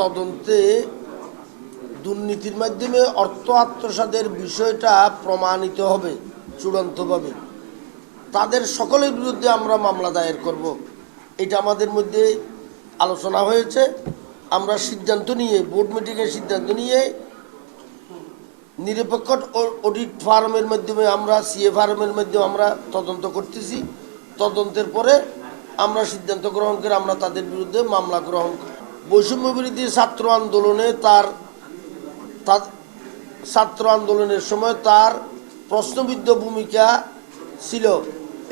তদন্তে দুর্নীতির মাধ্যমে অর্থ আত্মসাদের বিষয়টা প্রমাণিত হবে চূড়ান্তভাবে। তাদের সকলের বিরুদ্ধে আমরা মামলা দায়ের করব। এটা আমাদের মধ্যে আলোচনা হয়েছে। আমরা সিদ্ধান্ত নিয়ে, বোর্ড মিটিংয়ে সিদ্ধান্ত নিয়ে নিরপেক্ষ অডিট ফার্মের মাধ্যমে আমরা, সিএ ফার্মের মাধ্যমে আমরা তদন্ত করতেছি। তদন্তের পরে আমরা সিদ্ধান্ত গ্রহণ করে আমরা তাদের বিরুদ্ধে মামলা গ্রহণ। বৈষম্য বিরোধী ছাত্র আন্দোলনে তার তার ছাত্র আন্দোলনের সময় তার প্রশ্নবিদ্ধ ভূমিকা ছিল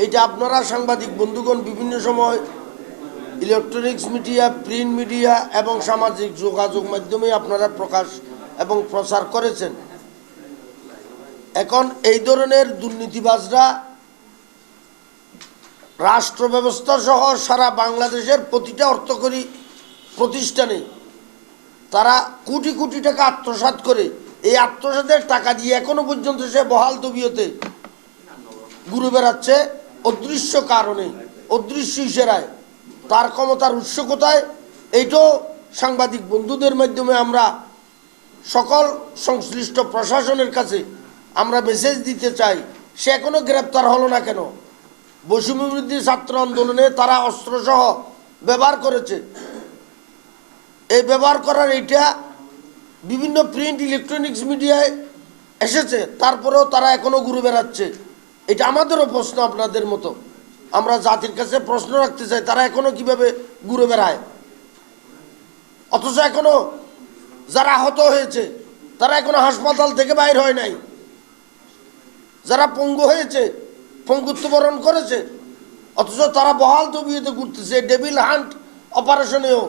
এটা আপনারা সাংবাদিক বন্ধুগণ বিভিন্ন সময় ইলেকট্রনিক্স মিডিয়া, প্রিন্ট মিডিয়া এবং সামাজিক যোগাযোগ মাধ্যমে আপনারা প্রকাশ এবং প্রচার করেছেন এখন এই ধরনের দুর্নীতিবাজরা রাষ্ট্র ব্যবস্থা সহ সারা বাংলাদেশের প্রতিটা অর্থকরী প্রতিষ্ঠানে তারা কোটি কোটি টাকা আত্মসাৎ করে। এই আত্মসাতের টাকা দিয়ে এখনও পর্যন্ত সে বহাল তবিয়তে ঘুরে বেড়াচ্ছে অদৃশ্য কারণে, অদৃশ্য ইশারায়। তার ক্ষমতার উৎস কোথায়? এইটাও সাংবাদিক বন্ধুদের মাধ্যমে আমরা সকল সংশ্লিষ্ট প্রশাসনের কাছে আমরা মেসেজ দিতে চাই। সে এখনও গ্রেপ্তার হলো না কেন? বৈষম্য বিরোধী ছাত্র আন্দোলনে তারা অস্ত্রসহ ব্যবহার করেছে। এই ব্যবহার করার এইটা বিভিন্ন প্রিন্ট, ইলেকট্রনিক্স মিডিয়ায় এসেছে, তারপরেও তারা এখনও ঘুরে বেড়াচ্ছে। এটা আমাদেরও প্রশ্ন আপনাদের মতো। আমরা জাতির কাছে প্রশ্ন রাখতে চাই, তারা এখনও কীভাবে ঘুরে বেড়ায়? অথচ এখনও যারা আহত হয়েছে, তারা এখনও হাসপাতাল থেকে বাইর হয় নাই। যারা পঙ্গু হয়েছে পঙ্গুত্ব বরণ করেছে। অথচ তারা বহাল তবিয়তে ঘুরতেছে ডেভিল হান্ট অপারেশনেও।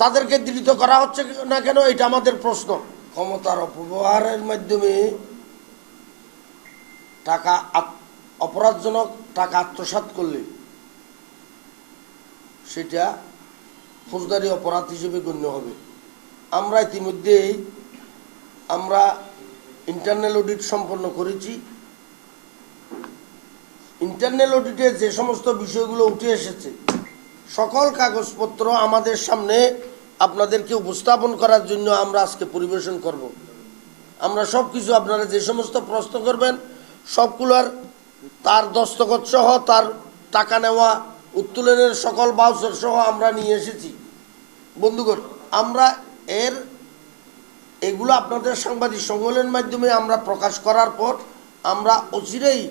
তাদেরকে দৃঢ় করা হচ্ছে না কেন? এটা আমাদের প্রশ্ন। ক্ষমতার অপব্যবহারের মাধ্যমে টাকা অপরাধজনক টাকা আত্মসাৎ করলে সেটা ফৌজদারি অপরাধ হিসেবে গণ্য হবে। আমরা ইতিমধ্যেই আমরা ইন্টারনাল অডিট সম্পন্ন করেছি। ইন্টারনাল অডিটে যে সমস্ত বিষয়গুলো উঠে এসেছে, সকল কাগজপত্র আমাদের সামনে আপনাদেরকে উপস্থাপন করার জন্য আমরা আজকে পরিবেশন করব। আমরা সব কিছু আপনারা যে সমস্ত প্রশ্ন করবেন সবগুলোর তার দস্তখত সহ, তার টাকা নেওয়া, উত্তোলনের সকল বাউচার সহ আমরা নিয়ে এসেছি। বন্ধুগণ, আমরা এর এগুলো আপনাদের সাংবাদিক সম্মেলনের মাধ্যমে আমরা প্রকাশ করার পর আমরা অচিরেই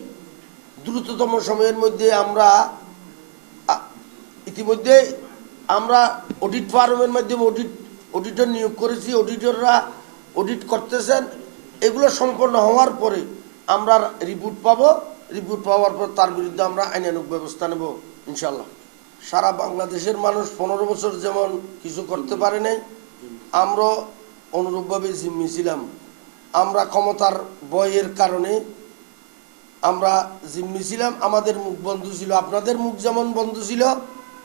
দ্রুততম সময়ের মধ্যে আমরা ইতিমধ্যে আমরা অডিট ফার্মের মাধ্যমে অডিট অডিটর নিয়োগ করেছি অডিটররা অডিট করতেছেন। এগুলো সম্পন্ন হওয়ার পরে আমরা রিপোর্ট পাব। রিপোর্ট পাওয়ার পর তার বিরুদ্ধে আমরা আইনানুক ব্যবস্থা নেব ইনশাল্লাহ সারা বাংলাদেশের মানুষ পনেরো বছর যেমন কিছু করতে পারে নাই আমরা অনুরূপভাবে জিম্মি ছিলাম। আমরা ক্ষমতার বয়ের কারণে আমরা জিম্মি ছিলাম, আমাদের মুখ বন্ধ ছিল। আপনাদের মুখ যেমন বন্ধ ছিল,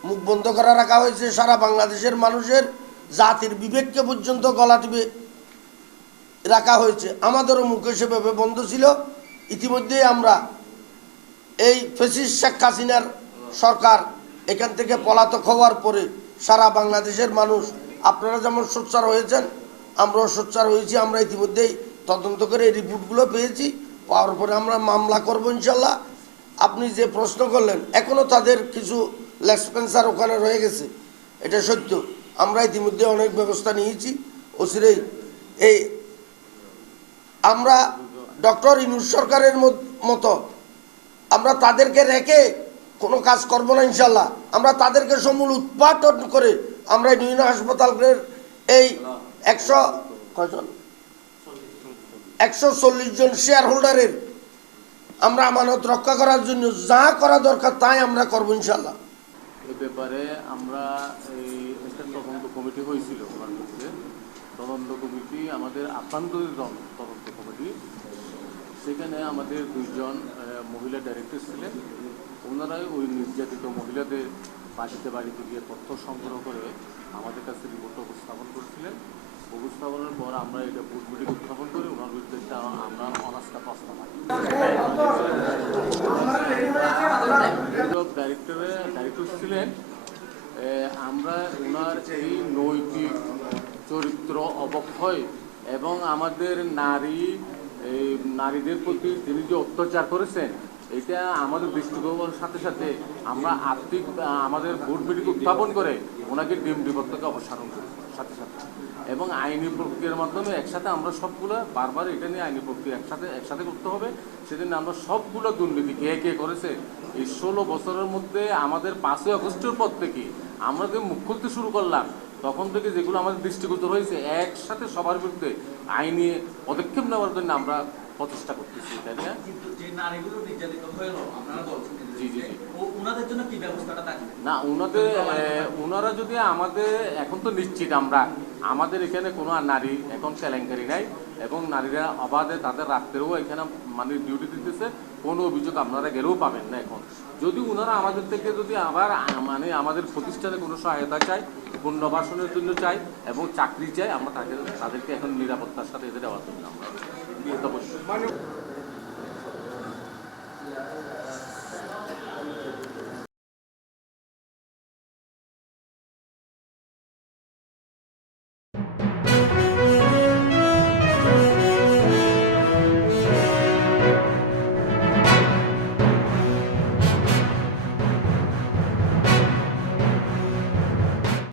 মুখ বন্ধ করা রাখা হয়েছে সারা বাংলাদেশের মানুষের জাতির বিবেককে পর্যন্ত গলা টিপে রাখা হয়েছে। আমাদেরও মুখ সেভাবে বন্ধ ছিল। ইতিমধ্যে আমরা এই ফেসিস শেখ হাসিনার সরকার এখান থেকে পলাতক হওয়ার পরে সারা বাংলাদেশের মানুষ, আপনারা যেমন সোচ্চার হয়েছেন, আমরাও সোচ্চার হয়েছি। আমরা ইতিমধ্যেই তদন্ত করে এই রিপোর্টগুলো পেয়েছি। পাওয়ার পরে আমরা মামলা করব ইনশাল্লাহ। আপনি যে প্রশ্ন করলেন এখনও তাদের কিছু লেসপেন্সার ওখানে রয়ে গেছে। এটা সত্য। আমরা ইতিমধ্যে অনেক ব্যবস্থা নিয়েছি। অচিরেই এই আমরা ডক্টর ইনুস সরকারের মতো আমরা তাদেরকে রেখে কোনো কাজ করব না ইনশাল্লাহ। আমরা তাদেরকে সমূল উৎপাদন করে আমরা বিভিন্ন হাসপাতালের এই একশো কয়জন? একশো চল্লিশ জন শেয়ার হোল্ডারের আমরা আমানত রক্ষা করার জন্য যা করা দরকার তাই আমরা করব ইনশাল্লাহ এ ব্যাপারে আমরা এই একটা তদন্ত কমিটি হয়েছিল ওনার মধ্যে। তদন্ত কমিটি আমাদের আভ্যন্তরীণ তদন্ত কমিটি। সেখানে আমাদের দুইজন মহিলা ডাইরেক্টর ছিলেন। ওনারাই ওই নির্যাতিত মহিলাদের বাড়িতে বাড়িতে গিয়ে তথ্য সংগ্রহ করে আমাদের কাছে রিপোর্ট উপস্থাপন করেছিলেন। উপস্থাপনের পর আমরা এটা বোর্ড উত্থাপন করি। ওনার বিরুদ্ধে আমরা অনাস্থা প্রস্তাব ডাইরেক্টরে ডাইরেক্টর ছিলেন। আমরা ওনার এই নৈতিক চরিত্র অবক্ষয় এবং আমাদের নারী নারীদের প্রতি তিনি যে অত্যাচার করেছেন এটা আমাদের দৃষ্টিকোণের সাথে সাথে আমরা আর্থিক আমাদের ভোট মিটিং উত্থাপন করে ওনাকে ডিম ডিবর থেকে অপসারণ করি, সাথে সাথে। এবং আইনি প্রক্রিয়ার মাধ্যমে একসাথে আমরা সবগুলো, বারবার এটা নিয়ে আইনি প্রক্রিয়া একসাথে একসাথে করতে হবে। সেদিন আমরা সবগুলো দুর্নীতি কে কে করেছে, এই ষোলো বছরের মধ্যে আমাদের পাঁচই আগস্টের পর থেকে আমরা যে মুখ খুলতে শুরু করলাম, তখন থেকে যেগুলো আমাদের দৃষ্টিগোচর হয়েছে, একসাথে সবার বিরুদ্ধে আইনি পদক্ষেপ নেওয়ার জন্য আমরা প্রচেষ্টা করতেছি তাই না? কিন্তু যে নারীগুলো নির্যাতিত হলো আপনারা বলছেন জি, জি, জি। ওনাদের জন্য কি ব্যবস্থাটা থাকবে? না ওনাদের ওনারা যদি আমাদের এখন তো নিশ্চিত আমরা আমাদের এখানে কোনো নারী এখন কেলেঙ্কারি নাই এবং নারীরা অবাধে তাদের রাত্রেও এখানে মানে ডিউটি দিতেছে কোনো অভিযোগ আপনারা গেলেও পাবেন না এখন। যদি ওনারা আমাদের থেকে যদি আবার মানে আমাদের প্রতিষ্ঠানে কোনো সহায়তা চাই পুনর্বাসনের জন্য চাই এবং চাকরি চাই আমরা তাকে তাদেরকে এখন নিরাপত্তার সাথে এদের দেওয়ার জন্য আমরা।